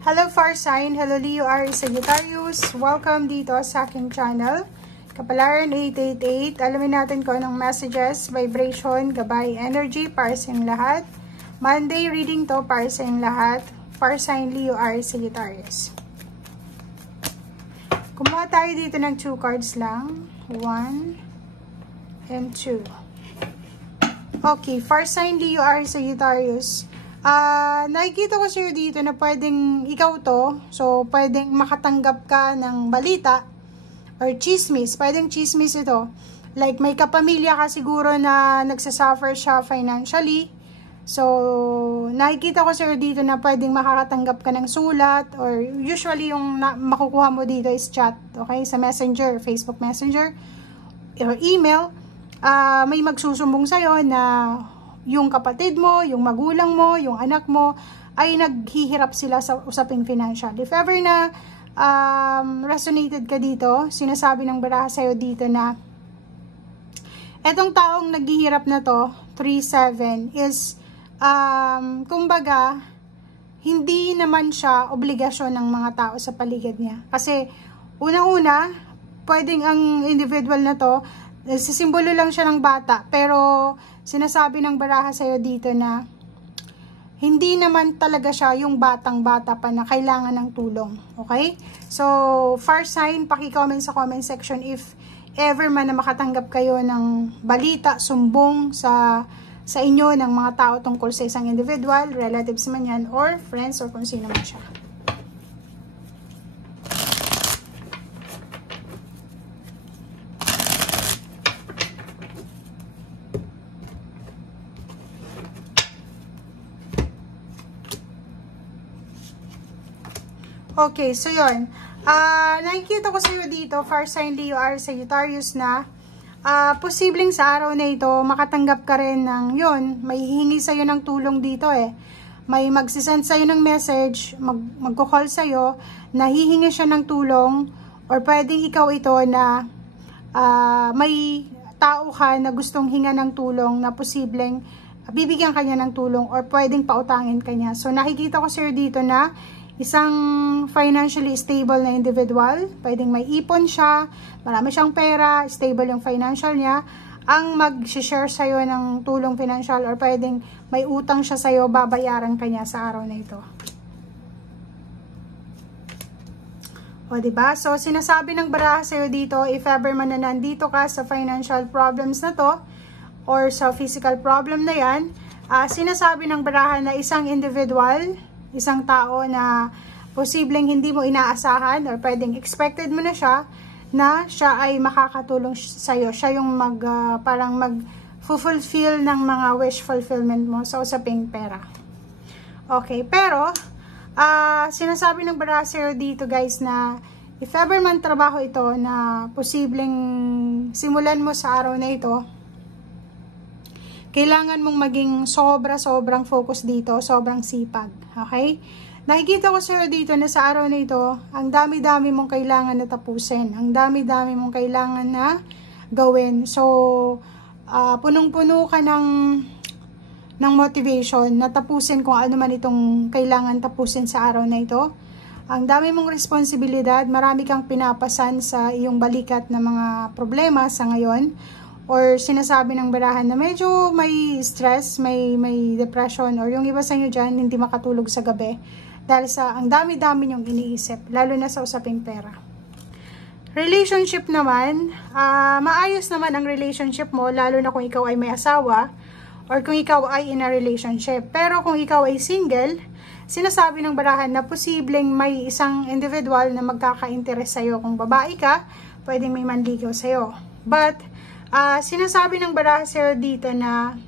Hello Far Sign, hello Leo, Aries, Sagittarius. Welcome dito sa aking channel. Kapalaran 888. Alamin natin kung anong messages, vibration, gabay, energy para sa inyong lahat. Monday reading to para sa inyong lahat. Far Sign, Leo, Aries, Sagittarius. Kumuha tayo dito ng 2 cards lang. 1 and 2. Okay, Far Sign, Leo, Aries, Sagittarius. Nakikita ko sa'yo dito na pwedeng ikaw to, so pwedeng makatanggap ka ng balita or chismis, pwedeng chismis ito, like may kapamilya ka siguro na nagsasuffer siya financially, so nakikita ko sa'yo dito na pwedeng makakatanggap ka ng sulat, or usually yung makukuha mo dito is chat, okay, sa messenger, Facebook messenger or email. May magsusumbong sa'yo na yung kapatid mo, yung magulang mo, yung anak mo, ay naghihirap sila sa usaping financial. If ever na resonated ka dito, sinasabi ng baraha sa'yo dito na etong taong naghihirap na to, 3-7, is kumbaga, hindi naman siya obligasyon ng mga tao sa paligid niya. Kasi, unang-una, pwedeng ang individual na to, sisimbolo lang siya ng bata, pero sinasabi ng baraha sa'yo dito na hindi naman talaga siya yung batang-bata pa na kailangan ng tulong. Okay? So, Far Sign, paki-comment sa comment section if ever man na makatanggap kayo ng balita, sumbong sa inyo ng mga tao tungkol sa isang individual, relatives man yan, or friends, or kung sino man siya. Okay, so yun. Nakikita ko sa iyo dito, Far Sign, Leo, Aries, Sagittarius, na posibleng sa araw na ito, makatanggap ka rin ng yun. May hihingi sa iyo ng tulong dito eh. May magsisend sa iyo ng message, magko-call sa iyo, na hihingi siya ng tulong, or pwedeng ikaw ito na may tao ka na gustong hinga ng tulong, na posibleng bibigyan kanya ng tulong, or pwedeng pautangin kanya. So nakikita ko sa iyo dito na isang financially stable na individual, pwedeng may ipon siya, marami siyang pera, stable yung financial niya, ang mag-share sa'yo ng tulong financial, or pwedeng may utang siya sa'yo, babayaran kanya sa araw na ito. O diba? So sinasabi ng baraha sa'yo dito, if ever man na nandito ka sa financial problems na to, or sa physical problem na yan, sinasabi ng baraha na isang individual, isang tao na posibleng hindi mo inaasahan, or pwedeng expected mo na siya ay makakatulong sa'yo. Siya yung parang mag-fulfill ng mga wish fulfillment mo sa usaping pera. Okay, pero sinasabi ng baraha dito guys na if ever man trabaho ito na posibleng simulan mo sa araw na ito, kailangan mong maging sobrang focus dito, sobrang sipag. Okay? Nakikita ko sa'yo dito na sa araw na ito, ang dami-dami mong kailangan na tapusin. Ang dami-dami mong kailangan na gawin. So, punong-puno ka ng motivation na tapusin kung ano man itong kailangan tapusin sa araw na ito. Ang dami mong responsibilidad, marami kang pinapasan sa iyong balikat na mga problema sa ngayon, or sinasabi ng barahan na medyo may stress, may depression, or yung iba sa inyo dyan, hindi makatulog sa gabi. Dahil sa ang dami-dami nyong iniisip, lalo na sa usaping pera. Relationship naman, maayos naman ang relationship mo, lalo na kung ikaw ay may asawa, or kung ikaw ay in a relationship. Pero kung ikaw ay single, sinasabi ng barahan na posibleng may isang individual na magkaka-interest sa'yo. Kung babae ka, pwedeng may manligaw sa'yo. But, sinasabi ng baraha sa'yo dito na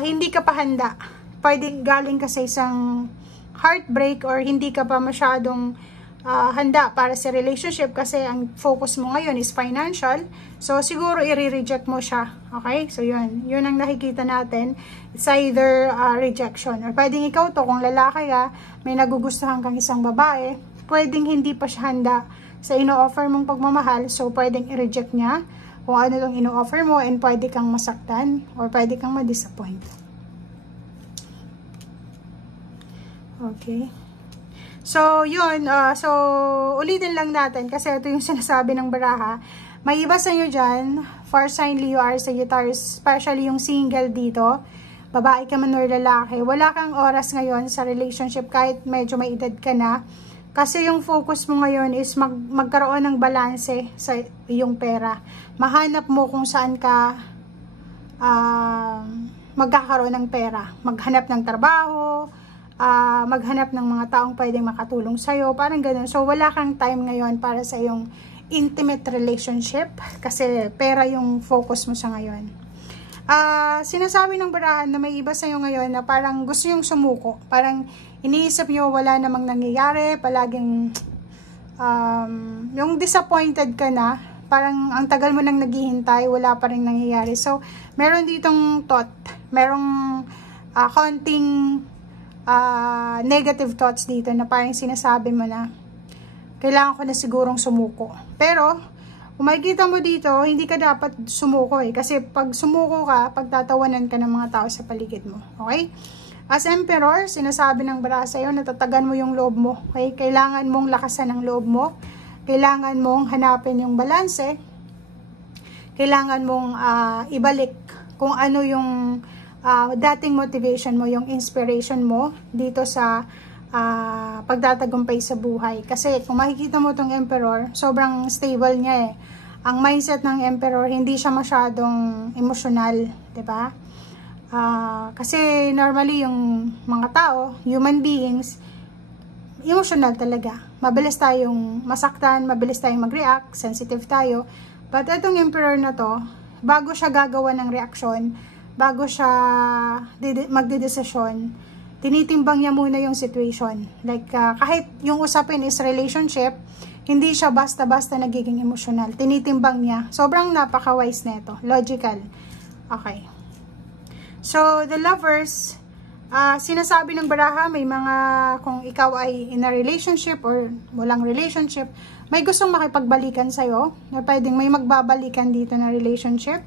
hindi ka pa handa. Pwedeng galing ka sa isang heartbreak, or hindi ka pa masyadong handa para sa relationship kasi ang focus mo ngayon is financial. So, siguro i-reject mo siya. Okay? So, yun ang nakikita natin. It's either rejection, or pwedeng ikaw to, kung lalaki ka, may nagugustuhan kang isang babae, pwedeng hindi pa siya handa sa ino-offer mong pagmamahal. So, pwedeng i-reject niya kung ano itong ino-offer mo, and pwede kang masaktan, or pwede kang ma-disappoint. Okay. So, yun. So, ulitin lang natin kasi ito yung sinasabi ng baraha. May iba sa inyo dyan, for sign Leo or Sagittarius, especially yung single dito, babae ka man or lalaki, wala kang oras ngayon sa relationship kahit medyo may edad ka na. Kasi yung focus mo ngayon is magkaroon ng balanse sa iyong pera. Mahanap mo kung saan ka magkakaroon ng pera. Maghanap ng trabaho, maghanap ng mga taong pwedeng makatulong sa'yo, parang ganun. So, wala kang time ngayon para sa iyong intimate relationship kasi pera yung focus mo sa ngayon. Sinasabi ng barahan na may iba sa'yo ngayon na parang gusto yung sumuko. Parang iniisip nyo wala namang nangyayari, palaging yung disappointed ka na, parang ang tagal mo nang naghihintay, wala pa rin nangyayari. So, meron ditong thought, merong konting negative thoughts dito na parang sinasabi mo na kailangan ko na sigurong sumuko. Pero kung makikita mo dito, hindi ka dapat sumuko kasi pag sumuko ka, pagtatawanan ka ng mga tao sa paligid mo. Okay? As Emperor, sinasabi ng baraha sa'yo, natatagan mo yung loob mo. Okay? Kailangan mong lakasan ang loob mo. Kailangan mong hanapin yung balanse. Kailangan mong ibalik kung ano yung dating motivation mo, yung inspiration mo dito sa pagtatagumpay sa buhay. Kasi kung makikita mo tong Emperor, sobrang stable niya Ang mindset ng Emperor, hindi siya masyadong emotional, 'di ba? Kasi normally yung mga tao, human beings, emotional talaga. Mabilis tayong masaktan, mabilis tayong mag-react, sensitive tayo. But itong Emperor na to, bago siya gagawa ng reaksyon, bago siya magdedesisyon, tinitimbang niya muna yung situation. Like, kahit yung usapin is relationship, hindi siya basta-basta nagiging emotional. Tinitimbang niya. Sobrang napaka-wise nito. Logical. Okay. So, the lovers, sinasabi ng baraha, may mga, kung ikaw ay in a relationship or walang relationship, may gustong makipagbalikan sa'yo, na pwedeng may magbabalikan dito na relationship.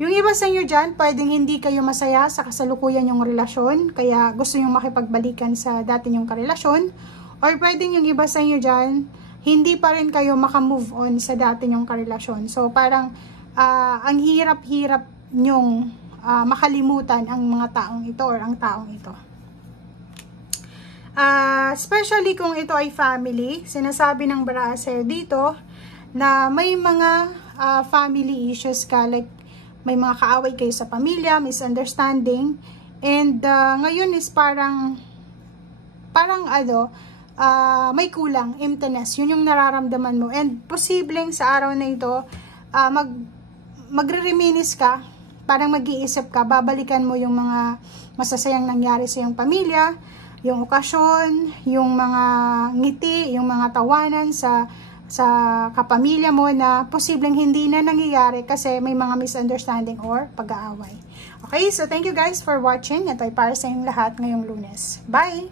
Yung iba sa inyo dyan, pwedeng hindi kayo masaya sa kasalukuyan yung relasyon, kaya gusto nyo makipagbalikan sa dati nyong karelasyon, or pwedeng yung iba sa inyo dyan, hindi pa rin kayo makamove on sa dati nyong karelasyon. So, parang, ang hirap-hirap nyong makalimutan ang mga taong ito or ang taong ito. Especially kung ito ay family, sinasabi ng baraha sa'yo dito, na may mga family issues ka, like may mga kaaway kayo sa pamilya, misunderstanding, and ngayon is parang may kulang, emptiness, yun yung nararamdaman mo, and posibleng sa araw na ito, magre-reminisce ka, parang mag-iisip ka, babalikan mo yung mga masasayang nangyari sa iyong pamilya, yung okasyon, yung mga ngiti, yung mga tawanan sa kapamilya mo na posibleng hindi na nangyayari kasi may mga misunderstanding or pag-aaway. Okay, so thank you guys for watching. Ito ay para sa inyong lahat ngayong Lunes. Bye!